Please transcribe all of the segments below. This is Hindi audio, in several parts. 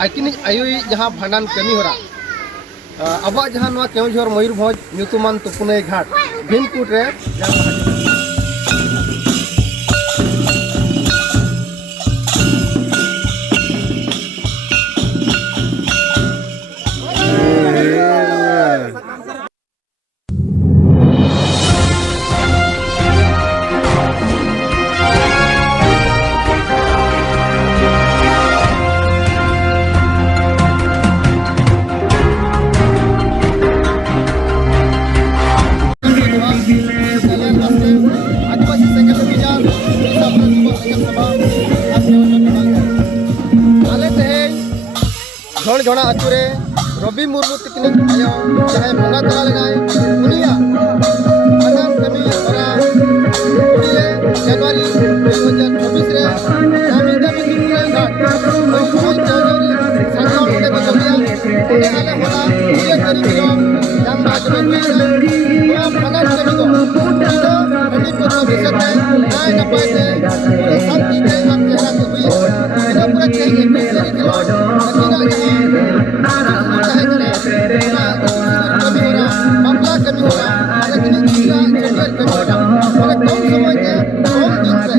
आकिनी आयुई जहाँ भांडान कमी होरा अब जहाँ केवझर मयूरभंज ᱧᱩᱛᱩᱢᱟᱱ तुपुनई घाट भीमकुट रे झोड़ा अतुरे रवि मुर्मू तकनी जहाँ बंगा तला लगाए उनिया भांडान कमी होरा 20 जनवरी 2024 रे नामिदा भीमकुट घाट संगम के बगलिया उन्हें आले होला 20 तारीख को जंग राजमन में भांडान कमी को तो हनी पर भविष्य में नाय न पाए पूरे शांति के आप चेहरा के हुई इधर पूरा चाहिए मेरे के मामला कमी होगा लेकिन दूसरा चेंजर कमी होगा और कम समय के कम दिन से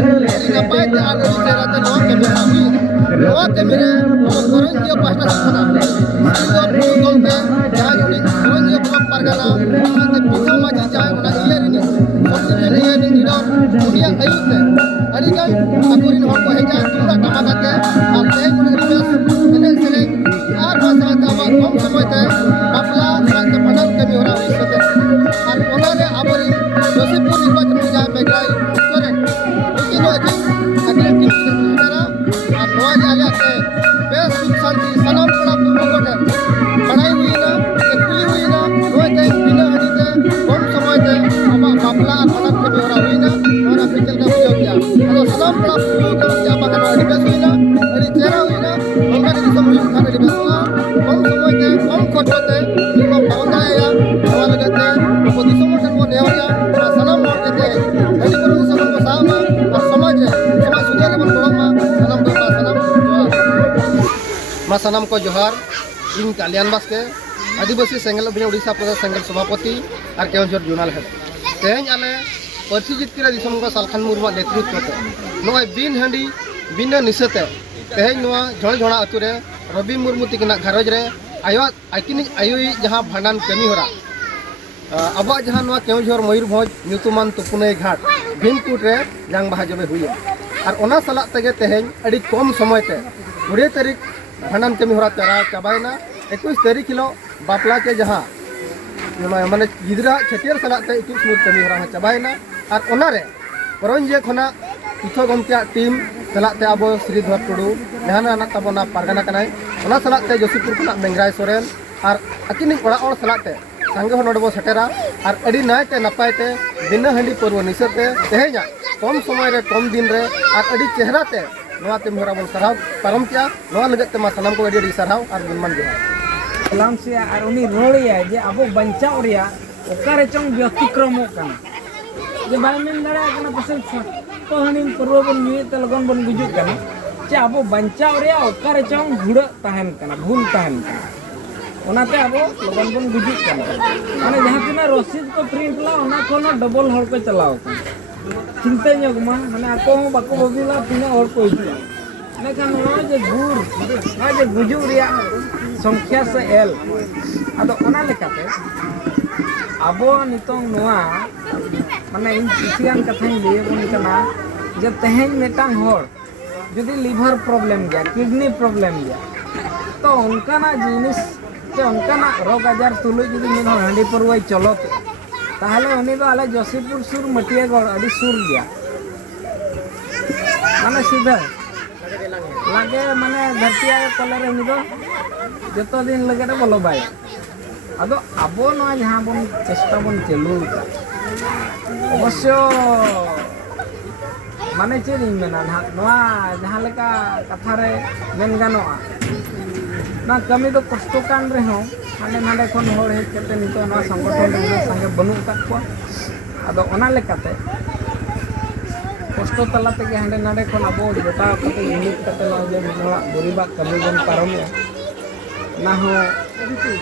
नपाए के आगे चेहरा ते नवा कमी हुई नवा कमी रे करन जो पास्ता खाना इधर गोल के जहां जोड़ी करन जो ब्लॉक परगना ते पिता माजी जाय उना इयर नि और ये नि निडो दुनिया आयुते अरिगन अकुरिन हर को हेजा तुरा टमा काते और ते गुण रिबेस एने सेले आर भाषा का कम समय ते बापला साथ भांडान कमी होरा विश्वते और ओनारे आबरी जोशीपुर निर्वाचन में जा मेघाई करे लेकिन अजी अगले टीम सेरा और नवा जाले से बेस सुख शांति सनम पड़ा पूर्व कोटे पढ़ाई हुई ना कुली हुई ना रोए ते बिना हनीते कम समय ते अब बापला भांडान कमी होरा हुई ना और पिछल का उपयोग किया तो सनम पड़ा पूर्व कोटे जा बाहर वाली बेस हुई ना अरे चेहरा हुई ना उनका भी समझ खाने बेस हुआ कम समय ते कम खर्चते निको पावना या नवा लगते को दिसम ठन को नेवया सनम मोर केते हनी को सनम को सामा और समाज सुधार बन गोड़मा सनम को सनम को जोहार इन कल्याण बास्के आदिवासी सेंगल अभियान उड़ीसा प्रदेश सेंगल सभापति और केवझर जोनाल हेड तेज आले पार्टी जितकिरा दिसम को सालखान मुर्मू नेतृत्व नय बिन हांडी बिना निशते तेज झोड़ झोड़ा अतुरे रवि मुर्मू तकिना घरज रे आकिनी आयुई जहाँ भांडान कमी होरा अब जहाँ केवझर मयूरभंज ᱧᱩᱛᱩᱢᱟᱱ तुपुनई घाट भीमकुट रे जंग बाहा जबे हुई और ओना सलाह तेगे तेहें अड़ी कम समय ते 20 तारीख भांडान कमी होरा चाबायना 21 तारीख हिलो बापला के जहाँ माने गिदरा छटियर सलाह ते इतु स्मूथ कमी होरा चाबायना और ओनारे परंजे खना पिथो गमकिया टीम सलाह ते अब श्रीधर टुडू जहाना तबना पारगाना कनाय ओना सलाह ते जोशीपुर खना मेंगराय सोरेन और अकिनी ओड़ा और सलाह ते संगे हो नडबो सटेरा और अड़ी नायते नपायते बिना हंडी पर्व निसते तेहेजा कम समय रे कम दिन रे और अड़ी चेहरा ते नवा ते मोरा बन सराव परम किया नवा लगत ते मा सनम को अड़ी सराव और गुणमान जोहार सलाम से और उनी रोड़िया जे अबो बंचाव रिया ओकारे चंग व्यतिक्रमो कना जे बाय मेन दड़ा कना पसल तो हनी पर्व बन न्यूए ते लगन बन गुजुक कना जे अबो बंचाव रिया ओकारे चंग भुड़ ताहन कना भूल ताहन कना ओनाते अब लगन बन गुजुक कना माने जहां तिना रसीद को प्रिंट ला ओना कोनो डबल हर को चलाओ चिंता ᱧᱚᱜ माने आको बाको बबिला तिना और को हिजुआ लेकिन नो जे गुर ना जे गुजुक रिया संख्या से एल आदो ओना लेकाते अब नितों नोआ माने इन किसियान कथाई लिए बन कना जे तेहें मेटांग होर जदि लिवर प्रॉब्लम गया किडनी प्रॉब्लम गया तो उनका ना जिनिस से उनका ना रोग आजार तुलु जदि मिन हांडी परवाई चलते ताहले उनी दो आले जोशीपुर सुर मटियागढ़ अड़ी सुर गया माने सीधा लगे माने धरतिया तले रे उनी दो जतो दिन लगे रे बोलो बाय अदो आबो ना जहां बन चेष्टा बन चलू अवश्य माने चेद इन मेना नवा जहां लेका कथा रे मेन गानोआ ना कमी तो कष्ट कान रे हो माने नाडे खन होड़ हे केते नितो ना संगठन रे संगे बनु का को आदो ओना लेकाते कष्ट तला तेगे हांडे नाडे खन अब गोटा कते यूनिट कते ना जे मिनोड़ा बुरीबा कमी बन पारमे ना हो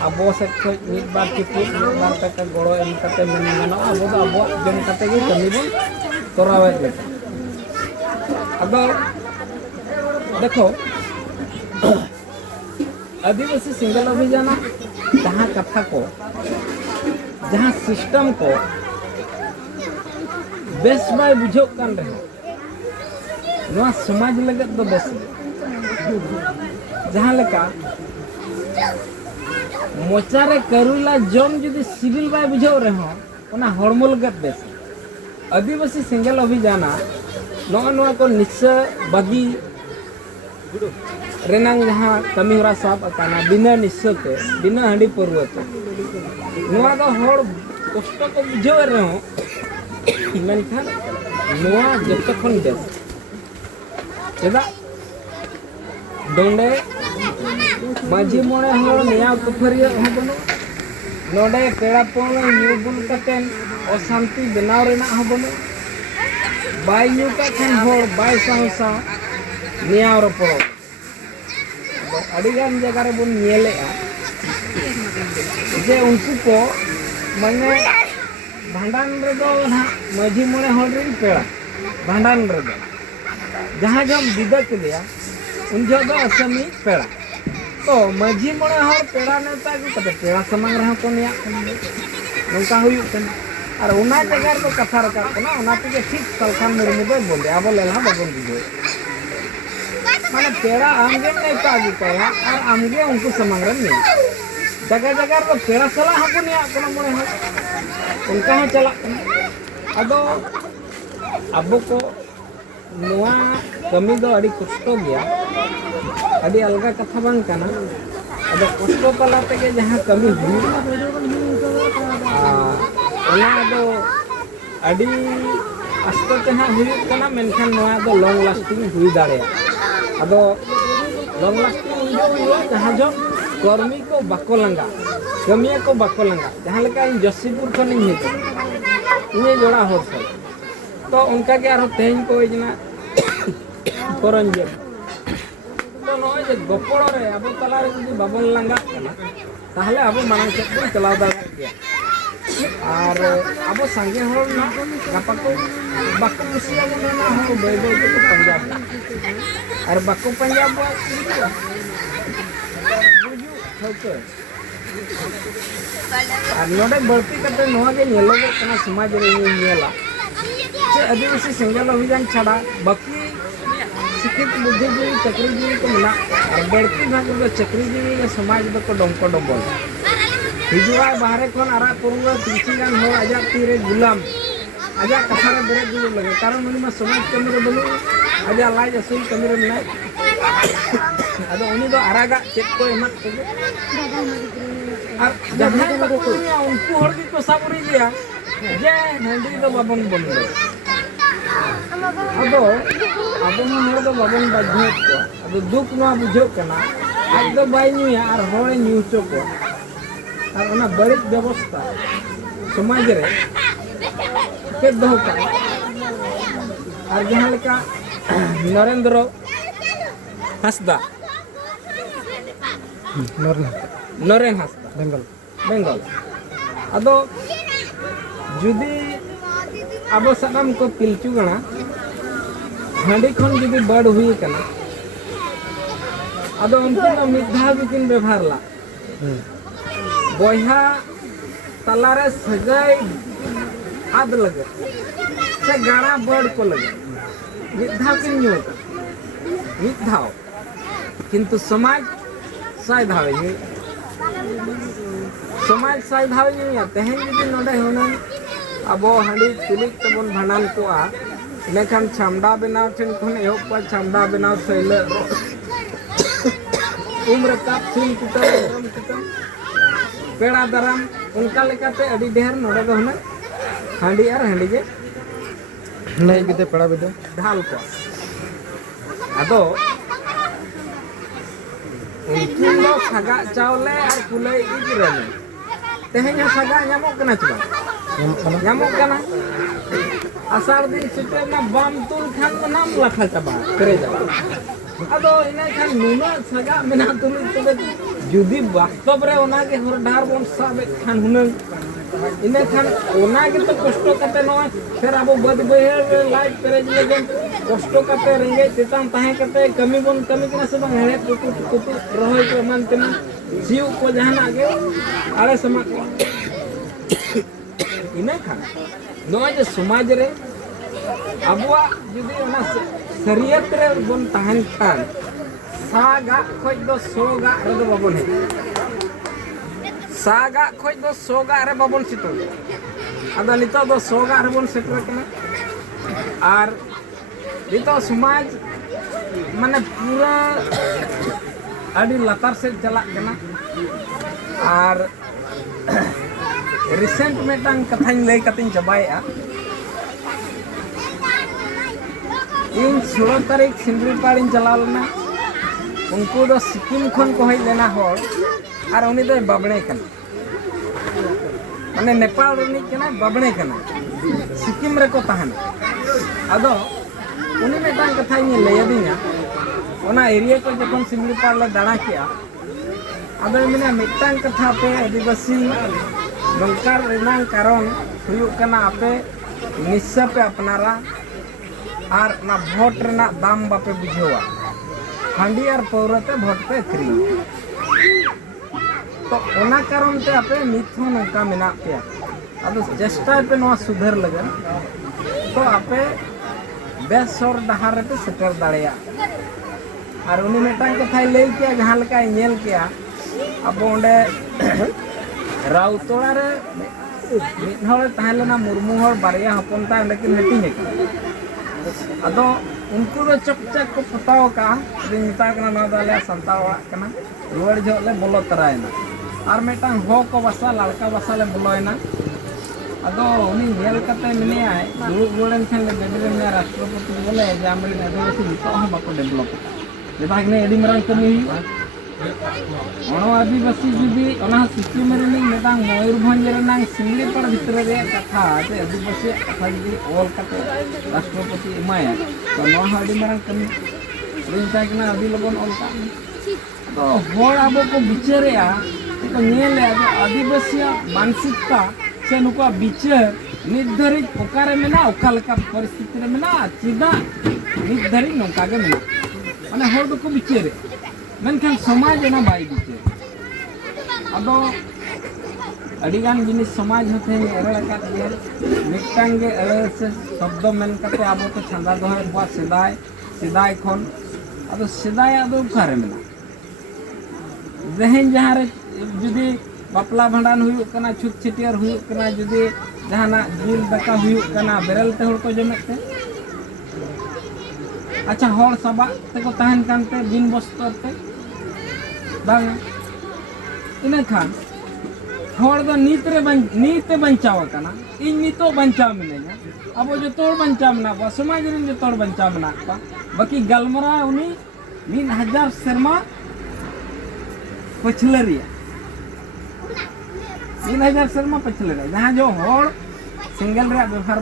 अब से खो मिट बार चिपू मिट बार तक गड़ो एम कते मेन गानो अब दो अब जन कते गे कमी बन तोरावे लेका अब देखो आदिवासी सिंगल अभियान जहाँ कथा को जहाँ सिस्टम को बेस बाय बुझो कान रहे नवा समाज लगत दो बेस जहाँ लेका मोचारे करुला जम जुदी सिविल बाय बुझो रहे ओना हड़मो लगत बेस आदिवासी सिंगल अभियान नवा को निश्चय बागी रेनांग जहाँ कमी होरा साब अकाना बिना निश्चयते बिना हांडी परवते नवा दो हड़ कष्ट को बुझो रहे मेनखान नवा जत खन बेस चेदा डोंडे माझी मोड़े हड़ निया कुफरिया हो बनो नोडे पेड़ा पोल न्यूबुल कतेन अशांति बनाव रेना हो बनो बाय न्यू का खन हड़ बाय साहसा निया रपो अड़ीगान जगह रे बन नेलेआ जे उनको को माने भांडान रे दो ना माझी मोड़े हड़ रे पेड़ा भांडान रे दो जहाँ जब दिदा के लिया उन जो दो असमी पेड़ा तो माझी मोड़े हड़ पेड़ा नेता को कते पेड़ा समांग रहा को निया नौका हुई कन और उना जगह तो कथा रखा कोना उना ते ठीक सलखान मेरे मुदे बोले अब लेला बगन दियो माने पेड़ा आमगे नहीं तागी पेड़ा और आमगे उनको समांगरन नहीं जगह जगह तो पेड़ा सला हको निया कोना मोड़े हड़ उनका है चला अदो अबो को नवा कमी दो अड़ी कष्ट गया अड़ी अलगा कथा बांग काना अदो कष्ट तला तेगे जहाँ कमी हुई ओना दो अड़ी अस्त तेना हुई कना मेनखान नवा दो लॉन्ग लास्टिंग हुई दाड़े अदो लॉन्ग लास्टिंग हुई जहाँ जो कर्मी को बाको लंगा कमिया को बाको लंगा जहाँ लेका इन जसीपुर खन इन इन जोड़ा हो तो उनका के आरो तेज को इजना करंजे तो नय जे गोपड़ रे अब तला रे जदी बाबन लंगा कना ताहले अब मांग से को चलाव दाड़ा गया और अब संगे हर ना गापा को बाको मुसिया ना हो बे बे को पंजाब और बाको पंजाब और नोडे बढ़ती करते नोआ के नेलो कना समाज रे नेला से आदिवासी सिंगल अभियान छाड़ा बाकी शिक्षित बुद्धिजीवी चक्रीजीवी को मिला और बढ़ती भाग में चक्रीजीवी समाज को डोंको डोबल हिजुआ बाहर खन आरा पुरुआ तीची गान हो आजा तीरे गुलाम आजा कथा रे बेरे गुल लगे कारण उनी मा समाज कमी रे बनु आजा लाज असुल कमी रे मिला अदो उनी दो आरागा चेक को एमत के और जहां को उनको हर की को साबरी लिया जे नंदी दो बाबन बंदो अदो अब हर दो बाबन बाजनेत को अदो दुख ना बुझो कना आज दो बाई न्यूया और होय न्यूचो को और उना बड़ित व्यवस्था समाज रे के दो का और जहां लेका नरेंद्र हंसदा नरेन हंसदा बेंगल अदो जुदी अब साम को पिलचू गणा हांडी खन जुदी बड़ हुई कना अदो उनको मिधा बिकिन व्यवहार ला बहा तलारे सगाई आद लगे से गाना बड़ को लगे मिधा किन मिधा किंतु समाज साय धावे समाज साय धावे तेहन जुदी नोडे होना अब हांडी तिलिक तबन भांडान को इनखान छामडा बनाव ठेन खन एहब छामडा बनाव थैले उम्र काप सिम कुटम पेड़ा दाराम उनका लेकाते अड़ी ढेर नोडे दो हना हांडी और हांडी जे नहीं बिदे पेड़ा बिदे ढाल को अदो उनकिन सागा चावले और कुलई इजरने तेहन सागा नामो कना चबा nyamuk kana asar din seterna bam tul khan manam lakha chaba kere jaba ado ina khan nuna saga mena tulu tobe judi bastob re ona ge hor dhar bon sabe khan hunang ina khan ona ge to kosto kate no fer abo bad beher light pere jegen kosto kate renge tetan tahe kate kami kana se bang hele tutu rohoy ko man tema siu ko jahana ge ale sama ko ina khan no je samaj re abwa judi ona शरीयत रे बन तहन खान सागा खोज दो सोगा रे दो बाबन है सागा खोज दो सोगा रे बाबन सितो अदा नितो दो सोगा रे बन सेटर कना आर नितो समाज माने पूरा अडी लतार से चला कना आर रिसेंट मेटांग कथाኝ लay कतिन चबाया इन 16 तारीख सिंदरीपाड़ चला लेना उनको दो सिक्किम खन को हज लेना होर और उनी दो बाबणे कना माने नेपाल रनी कना बाबणे कना सिक्किम रे को तहन अदो उनी मेटांग कथा इन लय दिना ओना एरिया को जखन सिंदरीपाड़ ले दाणा किया अदो मिना मेटांग कथा पे आदिवासी नंकार रेनांग कारण हुयु कना आपे निस्सा पे अपनारा और ना भोट रना दाम बापे बुझेवा हांडी और पौरते भोट पे क्री तो ओना कारण ते आपे निथो नौका मेना पे अब चेष्टा पे नवा सुधर लगन तो आपे बेस और डहार पे सेटर दाड़िया और उनी मेटांग कथा लई किया जहां लका नेल किया अब ओंडे राउतोड़ा रे मिद हर ताहलेना मुर्मू हर बारिया हपनता लेकिन हटिने अदो उनको दो चकचक को फताव का मिता कना ना दाले संतावा कना रुवाड़ जोले बोलो तरायना और मेटांग हो को बसा लड़का बसा ले बोलोयना अदो उनी नेल कते मिने आय दुगोलन खन ले बेडरे में राष्ट्रपति बोले जामरी आदिवासी नितो ह बाको डेवलप जेबाग ने एडी मरंग कमी ono आदिवासी जुदी ओना सिक्किम रे नि मेटांग मयूरभंज रे नांग सिंगलीपाड़ भितर रे कथा जे आदिवासी कथा जुदी ओल कते राष्ट्रपति इमाया तो नो हाडी मरंग कमी रिंता कना आदि लगन ओल का तो होड़ आबो को बिचारया तो नेले आदिवासी मानसिकता से नुको बिचार निर्धारित ओकारे मेना ओका लेका परिस्थिति रे मेना चिदा निर्धारित नोका गे मेना माने होड़ दो को बिचारे मेनखान समाज ना बाई बिचे अदो अडिगान जिनिस समाज होते एरड़ का मिटांग गे एरड़ से शब्द मेन कते आबो तो छंदा दोहे बा सिदाय सिदाय खन अदो सिदाय अदो उखारे मेना जहेन जहां रे जुदी बापला भांडान हुयु कना छुत छिटियर हुयु कना जुदी जहाना जिल दका हुयु कना बेरल ते होड़ को जमेते अच्छा होड़ सबा ते को तहन कानते बिन बस्तर ते बांग इना खान होड़ दो नीते बंचाव कना इन नितो बंचाव मिलेगा अब जो तोड़ बंचाव ना बा समाज रे जो तोड़ बंचाव ना बा बाकी गलमरा उनी 1000 शर्मा पछलरिया 1000 शर्मा पछलरिया जहां जो होड़ सिंगल रे व्यवहार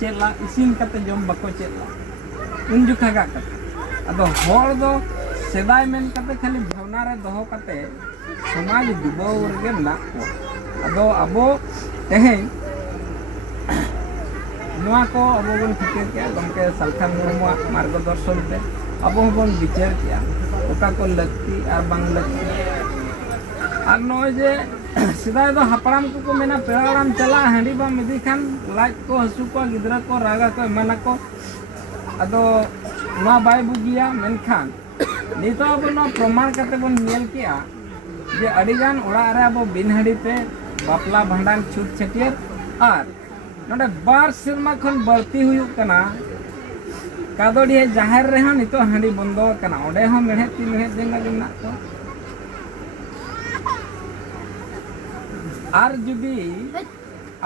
चेला इसिन कते जम बको चेला उन जुखा का अदो होड़ दो सेदाय मेन कते खाली भावना रे दोहो कते समाज दुबो रे ना अदो अबो तेहेन नोआ को अबो बन फिकर के गमके सलखान मुर्मु मार्गदर्शन ते अबो बन विचार किया ओका को लगती और बांग लगती और नो जे सिदाय दो हपड़ाम को मेना पेड़ाराम चला हांडी बा मिदी खान लाज को हसु को गिदरा को रागा को मना को अदो नोआ बाय बुगिया मेनखान नितो अब नो प्रमाण करते बन नेल किया जे अडिगान ओड़ा रे अब बिनहड़ी पे बापला भांडान छूट छटियर और नोडे बार सिरमा खन बढ़ती हुयु कना कादोड़ी है जाहिर रे हन नितो हांडी बंदो कना ओडे हो मेहे ती मेहे देना गना तो आर जुदी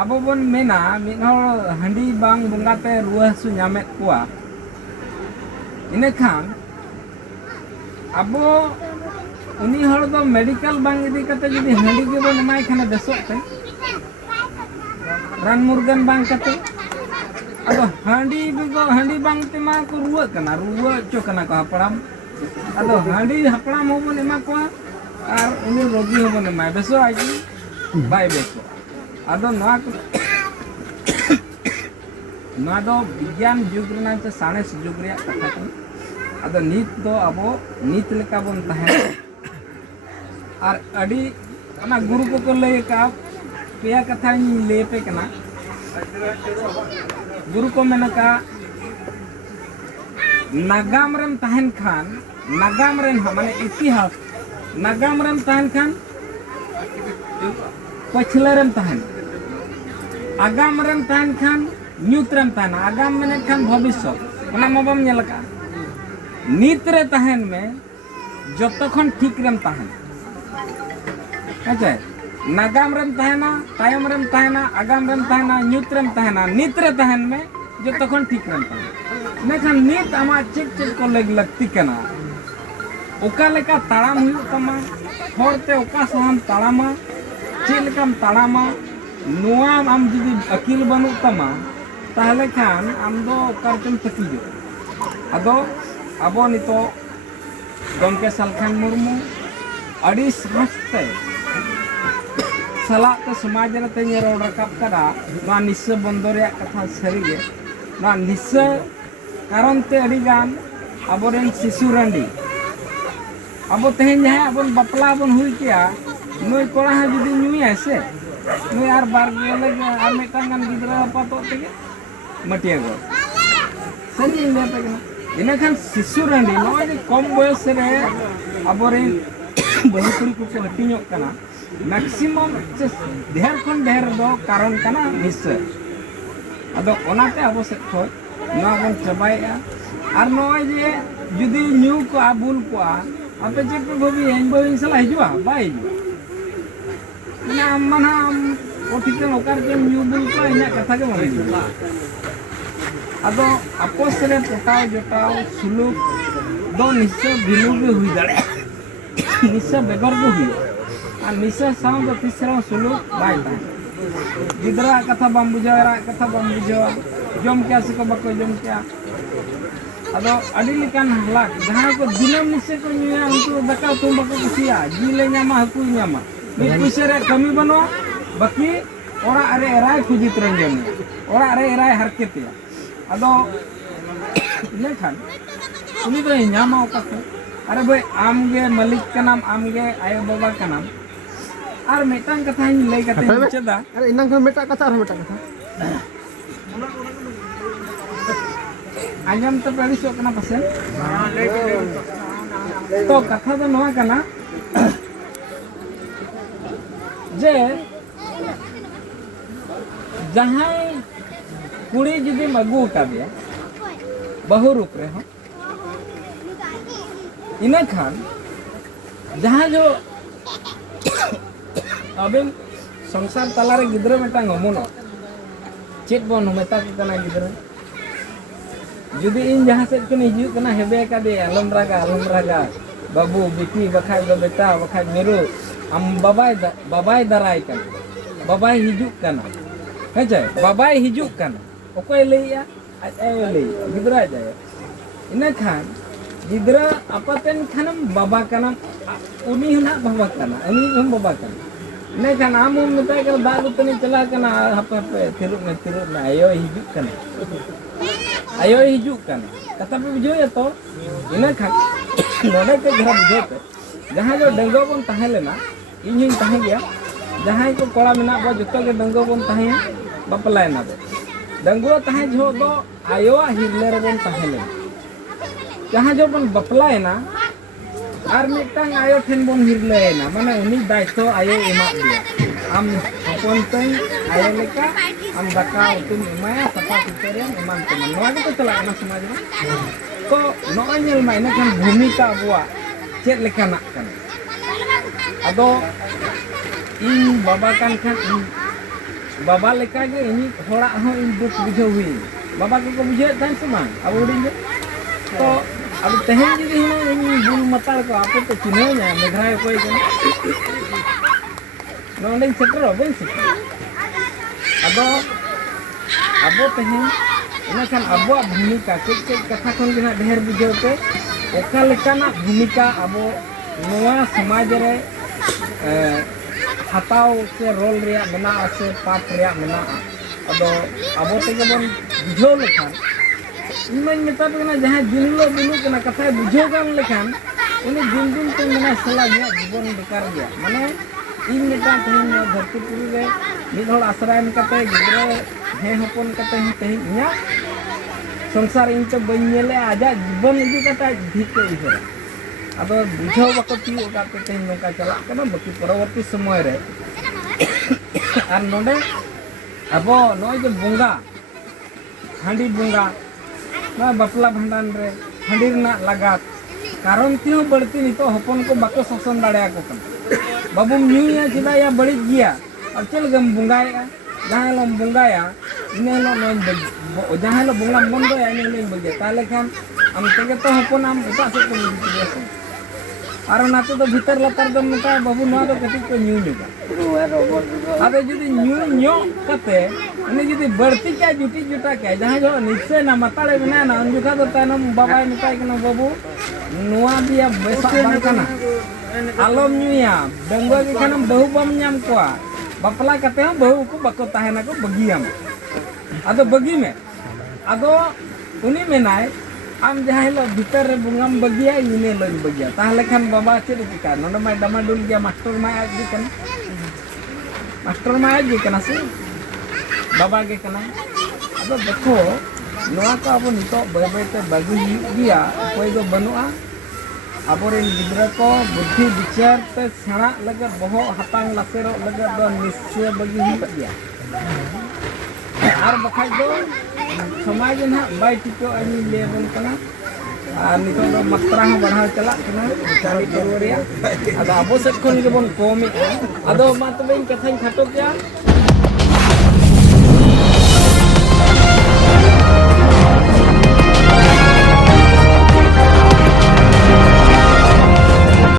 अब बन मेना मिन हर हांडी बांग बंगाते रुआ हसु ᱧᱟᱢᱮᱫ कुआ इने खान अब उनी हर दो मेडिकल बांग इदी कते जदी हांडी के बन माय खाने बेसोते ran murgan bang kate ado handi bigo handi bang tema ko ruwa cho kana ko hapram ado handi hapram hobon ema ko ar uni rogi hobon ema beso aji bai beso ado na ko na do विज्ञान जुग रना से साइंस जुग रे कथा kan ado nit do abo nit leka bon tahen ar adi ana guru ko lay ka peya katha ni le pe kana guru ko menaka nagam rem tahen khan nagam ren mane itihas nagam rem tahen khan pachla rem tahen agam rem tahen khan न्यूत्रम ताना आगाम में खान भविष्य ओना मबम नेलका नीतरे तहन में जतखन ठीक रम तहन अच्छा नागाम रम तहना तायम रम तहना आगाम रम तहना न्यूत्रम तहना नीतरे तहन में जतखन ठीक रम तहन नेखान नीत आमा चेक चेक को लगती कना ओका लेका ताड़ाम हुई तमा होरते ओका सहम ताड़ामा चेलकाम ताड़ामा नुआ आम जुदी अकील बनु तमा ताहले खान आम दो कारचम तकीजो अदो अबो नितो गमके सालखान मुर्मू अड़ी समझते सलाते समाज रते नेरो रकाब करा ना निस्से बंदरिया कथा सरीगे ना निस्से कारण ते अड़ी गान अबोरेन शिशु रंडी अबो तेहेन जहां अबोन बपला बन हुई किया नोय कोड़ा है जुदी नुई ऐसे नोय आर बार गेले आर मेटांगन गिदरा पातो तेगे मटिया गो सनी ले पेगना इना खान शिशु रंडी नोय कम बयस रे अबोरेन बहुकुड़ी को हटिño कना मैक्सिमम ढेर खन ढेर दो कारण कना निस्से अदो ओनाते अबो से खय ना बन चबाया आर नोय जे जुदी न्यू को आबुल को आपे जे पे भबी एन बइन सला हिजुआ बाई ना मना ओठिकन ओकार के न्यू बुल को इना कथा के मने अदो आपस रे पटाव जटाव सुलुक दो निश्चय भिनु भी हुई दाड़े निश्चय बेगर भी हुई आ निश्चय साउ दो तीसरा सुलुक बाई ता गिदरा कथा बम बुझारा कथा बम बुझावा जम क्या से को बको जम क्या अदो अडी लिकान हलाक जहां को दिनम निश्चय को न्यूया उनको दका तुम बको कुसिया जिले न्यामा हकु न्यामा मी पुसे रे कमी बनो बाकी ओरा अरे राय खुजित रंजन ओरा अरे राय हरकेतिया अदो इने खान उनी तो न्यामा ओका अरे भाई आमगे मालिक का नाम आमगे आयो बाबा का नाम आर मेटांग कथा इन लई कते चदा अरे इनंग मेटा कथा और मेटा कथा आंजम तो पड़ी सो कना पसे तो कथा तो नवा कना जे जहां कुड़ी जुदी मगु का दिया बहु रूप रे हो इना खान जहां जो अबिन संसार तलारे गिद्रा मेटांग होमनो चेत बन मेता को कना गिद्रा जुदी इन जहां से कने हिजु कना हेबे का दे अलम रागा बाबू बिटी बखाय दो बेटा बखाय मेरू हम बाबाई दराय कन बाबाई हिजु कना हेजे बाबाई हिजु कना ओकोय लेया ए ले गिद्रा जाय इना खान गिद्रा अपतेन खानम बाबा कना उनी हना बाबा कना उनी हम बाबा कना ने खान आम मताय का दाग तने चला कना हपे थिरु में आयो हिजु कना आयो हिजुक कना कथा पे बुझो तो इना खान नोडे के घर बुझो पे जहां जो डंगो बन ताहे लेना इन हिन ताहे गया जहां को कोड़ा मेना बा जतो के डंगो बन ताहे बपलाय ना दे डंगो ताहे जो दो आयो हिरले रे बन ताहे ले जहां जो बन बपलाय ना आर मिटांग आयो ठेन बन हिरले ना माने उनी दायित्व आयो एमा दिया आम अपन तई आयो लेका हम दाका उतुम एमाया सफा सुतरियम एमान तेमान नोआ के चला ना समाज में तो नोआ नेल मा इना खान भूमिका अबुआ चेत लेका ना कन अदो इन बाबा कान खान बाबा लेका गे इनी होड़ा हो इन दुख बुझो हुई बाबा को बुझे तान समान अब उड़ी तो अब तहे जदी हिना इन बुल मताल को आपे तो चिन्ह ना मेघराय कोई के नोंडे सेटर बन shutter ado abo tehin enakan abuak bhumika kek katha khon ge dheer bujhaw te oka lekana bhumika abo noa samaj re hataw se role rea mena ase part rea mena ado abo tege bon bujhaw lekhan इनमें मिता पे ना जहाँ दिनलो दिनु के ना कथा बुझो गान लेखान उन्हें दिन दिन ते मना सला गया जीवन बेकार गया माने इन मिता तेन धरती पुरी रे मिद होड़ आश्रय में कते गिद्रे हे हपन कते ते इया संसार इन तो बन्नेले आजा जीवन इदी कता धिके इहर अदो बुझो बको ती ओका पे ते नोका चला कना बकी परवर्ती समय रे आर नोडे अबो नोय जे बोंगा हांडी बोंगा ना बापला भांडान रे हांडी ना लगात कारण तीन बढ़ती नितो हपन को बाको शासन दाड़िया को कन बाबू न्यूया चिदा या बड़ी गिया और चल गम बुंगाया जहां लो बुंगाया इने लो नोन जहां लो बुंगा बंदो या इने लो बगे ताले खान हम तेगे तो हपन हम एटा से को दिसे आरो नाते तो भीतर लतार दम मता बाबू नोआ तो कति को न्यू लेगा अबे जदी न्यू न्यो कते उन्हें जदी बढ़ती क्या जुटी जुटा क्या जहां जो निश्चय ना मताड़े बिना ना अंजुका तो तानम बाबा मिताय कना बाबू नोआ दिया बेसा बांकना आलम न्यूया बेंगो के खानम बहु बम न्याम कोआ बापला कते हम बहु को बको ताहेना को बगियाम आदो बगी में आदो उनी मेनाय आम जहां लो भीतर रे बुंगाम बगिया इने लो बगिया ताहले खान बाबा चेद चिका नोंडे मा डमाडुल गया मास्टर मा आजि कन मास्टर मा आजि कना से बाबा के कना अब देखो नोआ को अब नितो बय बय ते बगी गया कोई दो बनुआ आबोरेन गिद्रा को बुद्धि विचार ते सेणा लगे बहो हतांग लासेरो लगे दो निश्चय बगी गया आर बखाय दो समाज ना बाय टिको अनि लेबन कना आर नितो दो मात्रा ह बढ़ाव चला कना चाली परवरिया अदा अबो से कोन के बन कमे अदो मा तबे कथाई खाटो क्या